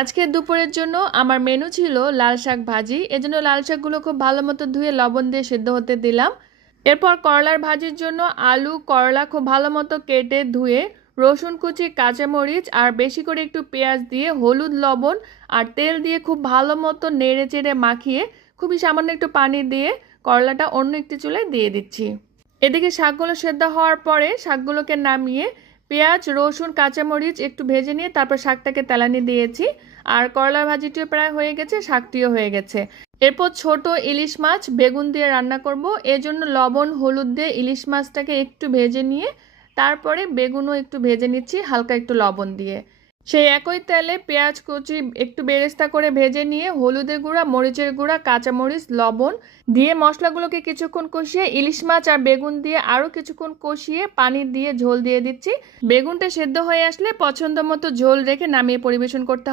আজকে দুপুরের জন্য আমার মেনু ছিল লাল শাক ভাজি। এজন্য লাল শাকগুলো খুব ভালো মতো ধুয়ে লবণ দিয়ে সেদ্ধ হতে দিলাম। এরপর করলার ভাজির জন্য আলু করলা খুব ভালো মতো কেটে ধুয়ে রসুন কুচি কাঁচামরিচ আর বেশি করে একটু পেঁয়াজ দিয়ে হলুদ লবণ আর তেল দিয়ে খুব ভালো মতো নেড়ে চেড়ে মাখিয়ে খুবই সামান্য একটু পানি দিয়ে করলাটা অন্য একটি চুলায় দিয়ে দিচ্ছি। এদিকে শাকগুলো সেদ্ধ হওয়ার পরে শাকগুলোকে নামিয়ে পেঁয়াজ রসুন কাঁচামরিচ একটু ভেজে নিয়ে তারপর শাকটাকে তেলানি দিয়েছি। আর করলার ভাজিটিও প্রায় হয়ে গেছে, শাকটিও হয়ে গেছে। এরপর ছোট ইলিশ মাছ বেগুন দিয়ে রান্না করব। এজন্য লবণ হলুদ দিয়ে ইলিশ মাছটাকে একটু ভেজে নিয়ে তারপরে বেগুনও একটু ভেজে নিচ্ছি হালকা একটু লবণ দিয়ে। সেই একই তেলে পেঁয়াজ কুচি একটু বেরেস্তা করে ভেজে নিয়ে হলুদের গুঁড়া মরিচের গুঁড়া কাঁচামরিচ লবণ দিয়ে মশলাগুলোকে কিছুক্ষণ কষিয়ে ইলিশ মাছ আর বেগুন দিয়ে আরও কিছুক্ষণ কষিয়ে পানি দিয়ে ঝোল দিয়ে দিচ্ছি। বেগুনটা সেদ্ধ হয়ে আসলে পছন্দ মতো ঝোল রেখে নামিয়ে পরিবেশন করতে হবে।